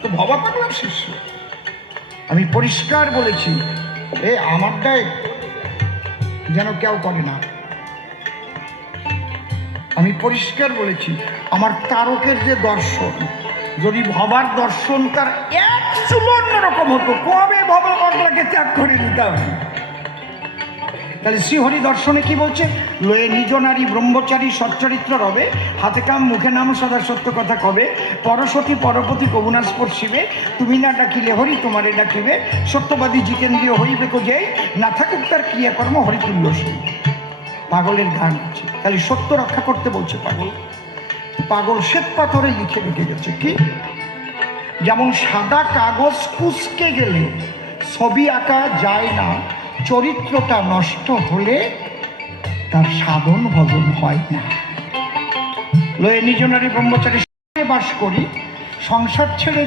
তো ভবা পাগলার শিষ্য। আমি পরিষ্কার বলেছি, আমারটাই যেন কেউ করে না। আমি পরিষ্কার বলেছি, আমার তারকের যে দর্শন, যদি ভবার দর্শন তার এক চুলো অন্যরকম হতো, কবে ভবা পাগলাকে ত্যাগ করে নিতে হবে। তাহলে শ্রীহরি দর্শনে কি বলছে? লয়ে নিজ নারী ব্রহ্মচারী সচ্চরিত্র রবে, হাতে কাম মুখে নাম সদা সত্য কথা কবে, পরশতী পরপতি কবুনা স্পর্শিবে, তুমি না ডাকিলে হরি তোমারে ডাকিবে, সত্যবাদী জিতেন্দ্রীয় হইবে যেই, না থাকুক তার ক্রিয়াকর্ম হরিতুল্য সেই। পাগলের গান আছে। তাহলে সত্য রক্ষা করতে বলছে পাগল। পাগল শ্বেত পাথরে লিখে রেখে গেছে কি? যেমন সাদা কাগজ কুচকে গেলে ছবি আঁকা যায় না, চরিত্রটা নষ্ট হলে তার সাধন ভজন হয় না। লয়ে নিজ নারী ব্রহ্মচারী বাস করি, সংসার ছেড়ে